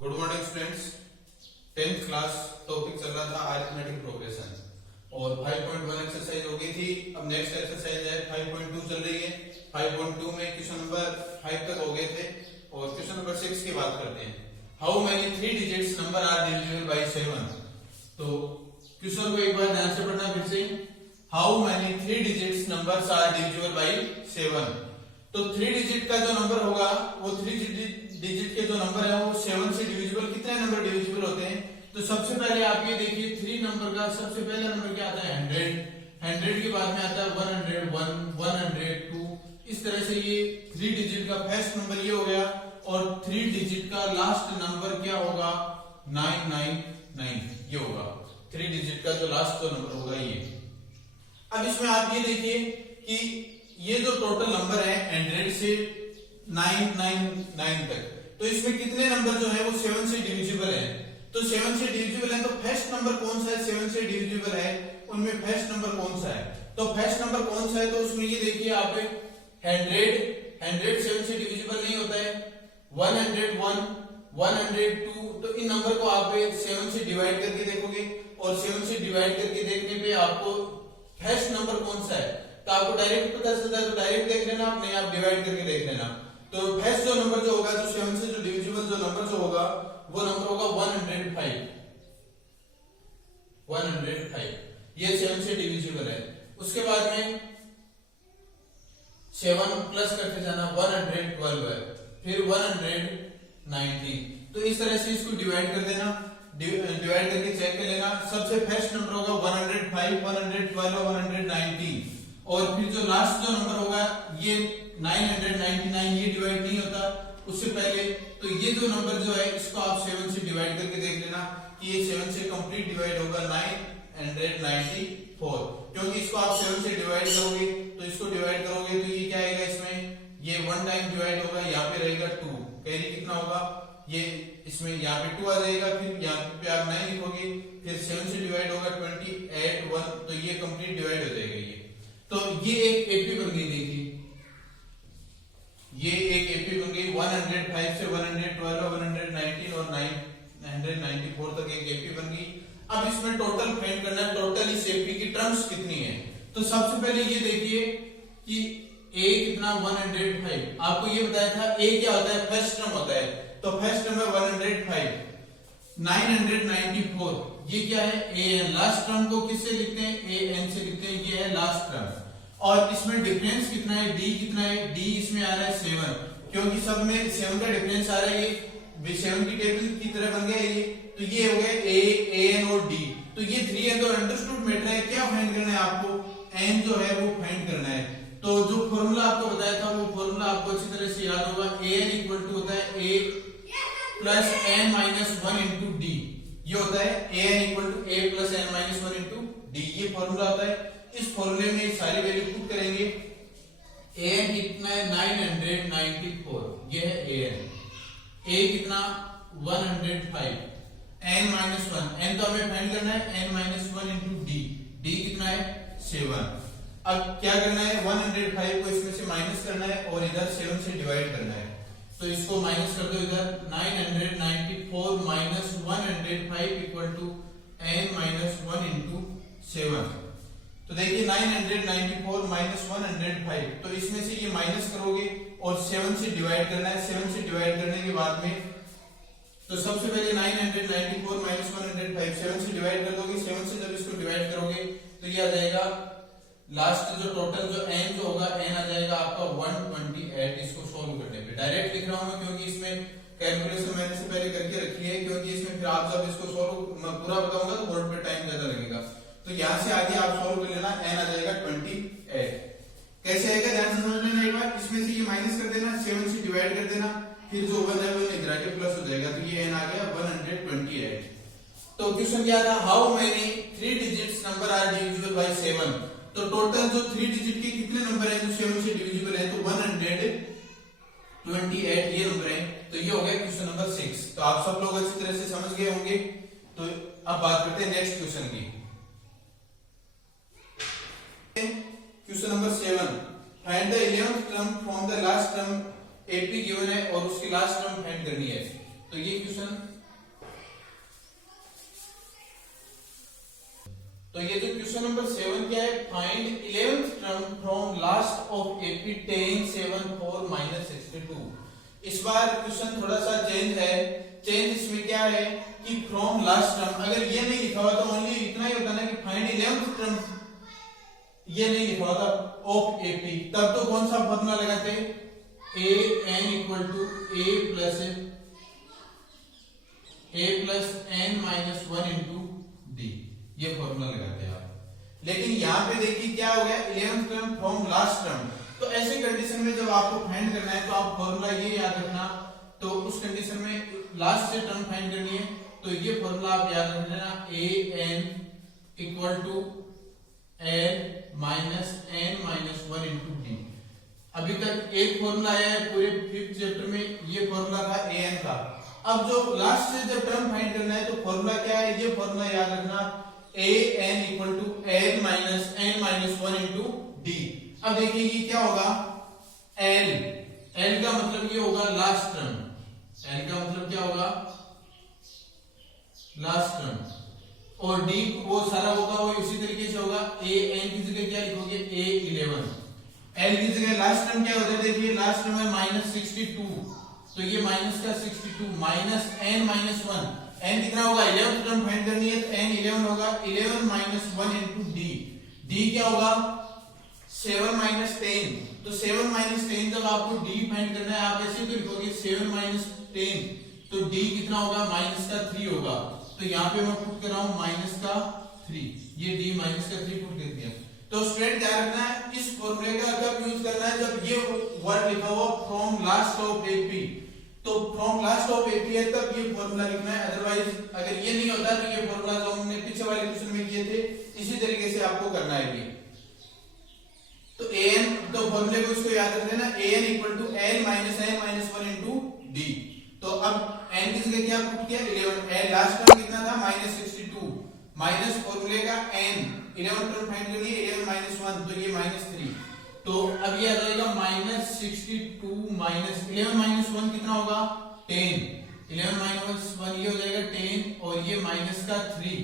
Good morning students. 10th class topic चल रहा था अरिथमेटिक प्रोग्रेशन और 5.1 एक्सरसाइज हो गई थी। अब नेक्स्ट एक्सरसाइज है 5.2 चल रही है। 5.2 में क्वेश्चन नंबर 5 तक हो गए थे और क्वेश्चन नंबर 6 की बात करते हैं। How many 3 digits number are divisible by 7। तो क्वेश्चन को एक बार ध्यान से पढ़ना फिर से। How many 3 digits numbers are divisible by 7। तो 3 डिजिट का जो नंबर होगा वो 3 डिजिट के जो नंबर है वो 7 से डिविजिबल कितने नंबर डिविजिबल होते हैं। तो सबसे पहले आप ये देखिए 3 नंबर का सबसे पहला नंबर क्या आता है 100 के बाद में आता है 101 102। इस तरह से ये 3 डिजिट का फर्स्ट नंबर ये हो गया और 3 डिजिट का लास्ट नंबर क्या होगा 999 ये होगा 3 डिजिट का जो लास्ट जो नंबर होगा ये। अब इसमें आप ये देखिए कि ये जो टोटल नंबर है 100 से 999 तक, तो इसमें कितने नंबर जो है वो 7 से डिविजिबल है। तो 7 से डिविजिबल है तो फर्स्ट नंबर कौन सा है 7 से डिविजिबल है उनमें फर्स्ट नंबर कौन सा है। तो फर्स्ट नंबर कौन सा है तो उसमें ये देखिए आप 100 7 से डिविजिबल नहीं होता है। 101 102 तो इन नंबर को आप 7 से डिवाइड करके देखोगे और 7 से डिवाइड करके देखने पे आपको फर्स्ट नंबर कौन सा है तो आपको डायरेक्ट पता चलता है। तो डायरेक्ट देख लेना आप नहीं आप डिवाइड करके देख लेना। तो फर्स्ट जो नंबर जो होगा जो 7 से जो डिविजिबल जो नंबर जो होगा वो नंबर होगा 105 ये 7 से डिविजिबल है। उसके बाद में 7 प्लस करते जाना 112 है फिर 190। तो इस तरह से इसको डिवाइड कर देना, डिवाइड करके चेक कर लेना। सबसे फर्स्ट नंबर होगा 105 112 190 और फिर जो लास्ट जो नंबर होगा ये 999 ये डिवाइड नहीं होता उससे पहले। तो ये जो नंबर जो है इसको आप 7 से डिवाइड करके देख लेना कि ये 7 से कंप्लीट डिवाइड होगा 994 क्योंकि इसको आप 7 से डिवाइड करोगे तो इसको डिवाइड करोगे तो ये क्या आएगा इसमें ये 1 टाइम डिवाइड होगा यहाँ पे रहेगा 2 कैरी कितना होगा ये इसमें यहाँ पे 2 आ जाएगा फिर यहाँ पे आप 9 लिखोगे फिर 7 से डिवाइड होगा 28 1 तो ये कंप्लीट डिवाइड हो जाएगा ये। तो ये एक एपी बन गई देखिए ये एक एपी बन गई 105 से 112 119 और 994 तक एक एपी बन गई। अब इसमें टोटल फाइंड करना है टोटल इस एपी की टर्म्स कितनी है। तो सबसे पहले ये देखिए कि ए कितना 105 आपको ये बताया था ए क्या होता है फर्स्ट टर्म होता है। तो फर्स्ट टर्म है 105 994 ये क्या है ए एन। लास्ट टर्म को किससे लिखते हैं ए एन से लिखते हैं ये है लास्ट टर्म। और इसमें डिफरेंस कितना है डी कितना है डी इसमें आ रहा है 7 क्योंकि सब में 7 का डिफरेंस आ रहा है ये 7 की टेबल की तरह बन गया ये। तो ये हो गया ए एन और डी तो ये 3 है। तो अंडरस्टूड मैटर है क्या फाइंड करना है आपको एन जो है वो फाइंड करना है। तो जो फॉर्मूला आपको बताया था वो फॉर्मूला आपको अच्छी तरह से याद होगा ए एन इक्वल टू होता है A plus N minus 1 into D. ये होता है A N equal to A plus N minus 1 into D ये फॉर्मूला होता है। इस फॉर्मूले में सारी वैल्यू पुट करेंगे। ए एन कितना है 994 ये है ए एन। ए कितना 105 एन माइनस 1 एन तो हमें फाइंड करना है n minus 1 into d d कितना है 7। अब क्या करना है 105 को इसमें से माइनस करना है और इधर 7 से डिवाइड करना है। तो इसको माइनस कर दो इधर 994 minus 105 equal to N minus 1 into 7। तो देखिए 994 माइनस 105 तो इसमें से ये माइनस करोगे और 7 से डिवाइड करना है। 7 से डिवाइड करने के बाद में तो सबसे पहले 994 माइनस 105 7 से डिवाइड कर दोगे। 7 से जब इसको डिवाइड करोगे तो ये आ जाएगा लास्ट जो टोटल जो एन जो होगा एन आ जाएगा आपका 128। इसको सोल्व करने पे डायरेक्ट लिख रहा हूं मैं क्योंकि इसमें कैलकुलेशन मैंने से पहले करके रखी है क्योंकि इसमें फिर आप जब इसको सोल्व पूरा बताऊंगा तो बोर्ड पे टाइम ज्यादा लगेगा। तो यहां से आगे आप सॉल्व कर लेना एन आ जाएगा 28। कैसे आएगा ध्यान से समझ लेना एक बार। इसमें से ये माइनस कर देना 7 से डिवाइड कर देना फिर जो 1 है वो इधर आके प्लस हो जाएगा तो ये एन आ गया 128। तो क्वेश्चन क्या था how many 3 digits number are divisible by 7। तो टोटल जो 3 डिजिट के कितने नंबर है जो 7 से डिविजिबल है तो 128 ये नंबर है। तो ये हो गया क्वेश्चन नंबर 6। तो आप सब लोग अच्छी तरह से समझ गए होंगे। तो अब बात करते हैं नेक्स्ट क्वेश्चन की। Question number 7 find the 11th term from the last term AP given है और उसकी लास्ट टर्म फाइंड करनी है। तो ये क्वेश्चन, तो ये जो क्वेश्चन नंबर 7 क्या है, find 11th term from last of AP 10 7 4 -62। इस बार क्वेश्चन थोड़ा सा चेंज है। चेंज इसमें क्या है कि फ्रॉम लास्ट टर्म, अगर ये नहीं लिखा हुआ तो ओनली इतना ही होता ना कि फाइंड 11th टर्म, ये नहीं लिखा हुआ था ऑफ एपी, तब तो कौन सा फॉर्मूला लगाते, A N equal to A plus N minus 1 into D, ये फॉर्मूला लगाते हैं आप। लेकिन यहाँ पे देखिए क्या हो गया, 11th term from last term. तो ऐसे कंडीशन में जब आपको फाइंड करना है तो आप फॉर्मूला ये याद रखना, तो उस कंडीशन में लास्ट से टर्म फाइंड करनी है तो ये फॉर्मूला आप याद रख लेना, A N equal to N minus N minus 1 into D. अभी तक एक फॉर्मूला आया है पूरे 5th चैप्टर में, ये फॉर्मूला था ए एन का। अब जो लास्ट से जब टर्म फाइंड करना है तो फॉर्मूला क्या है, ये फॉर्मूला याद रखना, A N equal to N minus 1 into D. अब देखिए ये क्या होगा, एल का मतलब ये होगा लास्ट टर्म, एल का मतलब क्या होगा, लास्ट टर्म, और डी वो सारा होगा वो इसी तरीके से होगा। ए एन की जगह क्या लिखोगे, ए 11, एल की जगह लास्ट टर्म क्या होता है, देखिए लास्ट टर्म है -62, तो ये माइनस का 62 माइनस एन माइनस 1, एन कितना होगा, 11th टर्म फाइंड करनी है तो एन 11 होगा, 11 माइनस 1 इंटू डी, डी क्या होगा 7 माइनस 10, तो 7 माइनस 10 जब आपको डी फाइंड करना है आप ऐसे तो लिखोगे 7 माइनस 10, तो डी कितना होगा, माइनस का 3 होगा, तो यहाँ पे मैं पुट कर रहा हूँ माइनस का 3, ये डी माइनस का 3 पुट कर दिया। तो स्टूडेंट ध्यान रखना है इस फॉर्मूले का कब यूज करना है, जब ये वर्ड लिखा हुआ फ्रॉम लास्ट ऑफ एपी, तो फ्रॉम लास्ट ऑफ एपी है तब ये फॉर्मूला लिखना है, अदरवाइज अगर ये नहीं होता तो ये फॉर्मूला जो हमने पीछे वाले क्वेश्चन में किए थे इसी तरीके से आपको करना है ये। तो an, तो फॉर्मूले को इसको याद रख लेना, an equal to n minus n minus 1 into d. तो अब n की जगह क्या पुट किया, 11, n लास्ट टर्म कितना था -62 माइनस फॉर्मूले का n, 11 टर्म फाइंड करनी है, 11 माइनस 1 तो ये -3, तो अब ये आ जाएगा -62 माइनस 11 माइनस 1 कितना होगा 10, 11 माइनस 1 ये हो जाएगा 10 और ये माइनस का 3,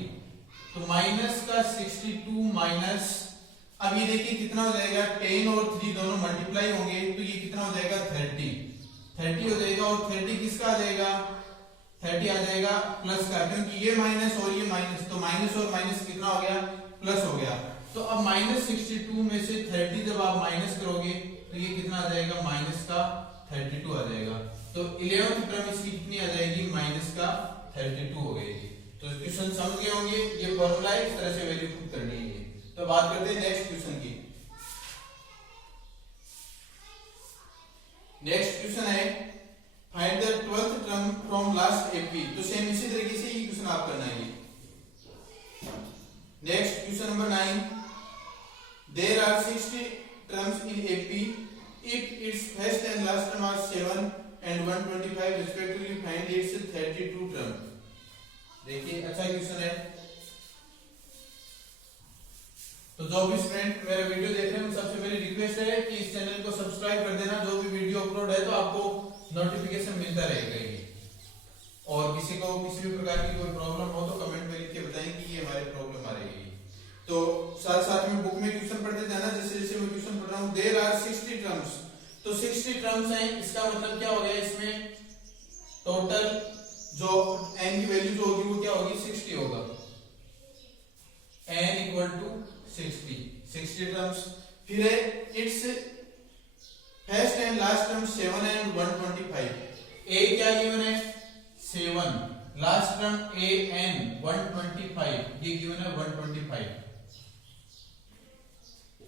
तो माइनस का 62 माइनस, अब ये देखिए कितना हो जाएगा, 10 और 3 दोनों मल्टीप्लाई होंगे तो ये कितना हो जाएगा 30 हो जाएगा, और 30 किसका आ जाएगा, 30 आ जाएगा प्लस का, क्योंकि ये माइनस और ये माइनस, तो माइनस और माइनस कितना हो गया, प्लस हो गया। तो अब -62 में से 30 जब आप माइनस करोगे तो ये कितना आ जाएगा, माइनस का 32 आ जाएगा, तो 11th टर्म इसकी कितनी आ जाएगी, माइनस का 32 हो गई। तो क्वेश्चन समझ गए होंगे, ये फॉर्मूला है, इस तरह से वैल्यू पुट करनी है। तो बात करते हैं नेक्स्ट क्वेश्चन की। नेक्स्ट क्वेश्चन है find the 12th term from last AP, तो सेम इसी तरीके से ये क्वेश्चन आप करना है। Next question number 9, there are 60 terms in AP, if its first and last term are 7 and 125 respectively find its 32 term. देखिए अच्छा क्वेश्चन है, तो जो भी स्टूडेंट मेरा वीडियो देख रहे हैं सबसे मेरी रिक्वेस्ट है कि इस चैनल को सब्सक्राइब कर देना, जो भी वीडियो अपलोड है तो आपको नोटिफिकेशन मिलता रहेगा ये। और किसी को किसी भी प्रकार की कोई प्रॉब्लम हो तो कमेंट में लिख के बताएं कि ये हमारी प्रॉब्लम आ रही है। तो साथ साथ में बुक में क्वेश्चन पढ़ते जाना, जैसे जैसे मैं क्वेश्चन पढ़ रहा हूँ। देयर आर 60 टर्म्स, तो 60 टर्म्स हैं, इसका मतलब क्या हो गया, इसमें टोटल जो n की वैल्यू जो होगी वो क्या होगी, 60 होगा, n इक्वल टू 60 टर्म्स। फिर है it's first and last term 7 and 125, a क्या गिवन है 7, लास्ट टर्म a n 125, ये गिवन है 125।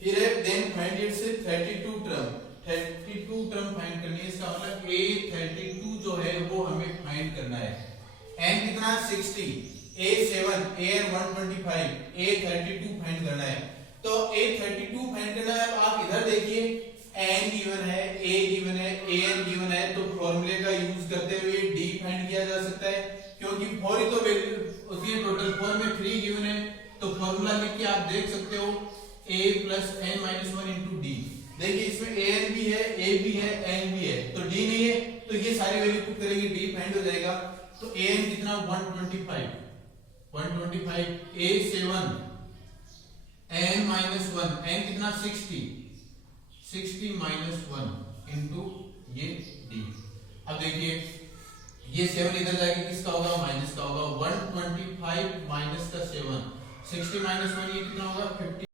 फिर है then find its 32 term find करनी है, इसका मतलब a 32 जो है वो हमें फाइंड करना है। n कितना 60, a 7, a n 125, a 32 find करना है। तो a 32 फाइंड करना है। अब आप इधर देखिए n गिवन है, a गिवन है, a n गिवन है, तो फॉर्मूले का यूज करते हुए d फाइंड किया जा सकता है, क्योंकि 4 ही तो वैल्यू होती है, टोटल 4 में 3 गिवन है, तो फॉर्मूला लिख के आप देख सकते हो a plus n minus 1 into D. देखिए इसमें a n भी है, a भी है, n भी है, तो d नहीं है तो ये सारी वैल्यू पुट करेंगे, डी फाइंड हो जाएगा। तो an कितना 125 a7 n माइनस 1 n कितना 60 माइनस 1 इंटू ये d। अब देखिए ये 7 इधर जाके किसका होगा, माइनस का होगा। 125 माइनस का 7 60 माइनस 1 ये कितना होगा 50।